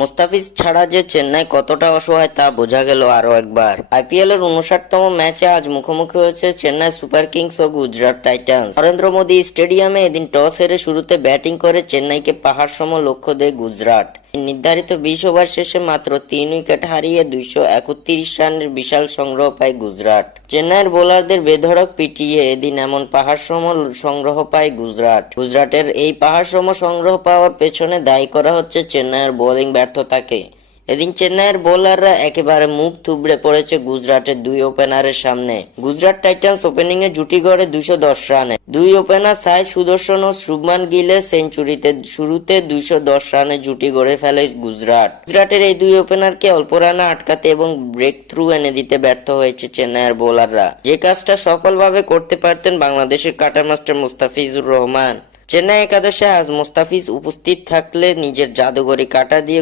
মুস্তাফিজ ছাড়া যে চেন্নাই কতটা অসহায় তা বোঝা গেল আরও একবার। আইপিএল এর 59তম ম্যাচে আজ মুখোমুখি হয়েছে চেন্নাই সুপার কিংস ও গুজরাট টাইটান্স। নরেন্দ্র মোদী স্টেডিয়ামে এদিন টস হেরে শুরুতে ব্যাটিং করে চেন্নাইকে পাহাড়সম লক্ষ্য দেয় গুজরাট। নির্ধারিত 20 ওভার শেষে মাত্র 3 উইকেট হারিয়ে 231 রানের বিশাল সংগ্রহ পায় গুজরাট। চেন্নাইয়ের বোলারদের বেধড়ক পিটিয়ে এদিন এমন পাহাড়সম সংগ্রহ পায় গুজরাট। গুজরাটের এই পাহাড়সম সংগ্রহ পাওয়ার পেছনে দায়ী করা হচ্ছে চেন্নাইয়ের বোলিং ব্যর্থতাকে। এদিন চেন্নাইয়ের বোলাররা একেবারে মুখ থুবড়ে পড়েছে গুজরাটের দুই ওপেনারের সামনে। গুজরাট টাইটান্স ওপেনিং এ জুটি গড়ে 210 রানে। দুই ওপেনার সাই সুদর্শন ও শুভমান গিলের সেঞ্চুরিতে শুরুতে 210 রানে জুটি গড়ে ফেলে গুজরাট। গুজরাটের এই দুই ওপেনারকে অল্প রানে আটকাতে এবং ব্রেক থ্রু এনে দিতে ব্যর্থ হয়েছে চেন্নাইয়ের বোলাররা, যে কাজটা সফলভাবে করতে পারতেন বাংলাদেশের কাটার মাস্টার মুস্তাফিজুর রহমান। চেন্নাই একাদশে আজ মুস্তাফিজ উপস্থিত থাকলে নিজের জাদুঘরি কাটা দিয়ে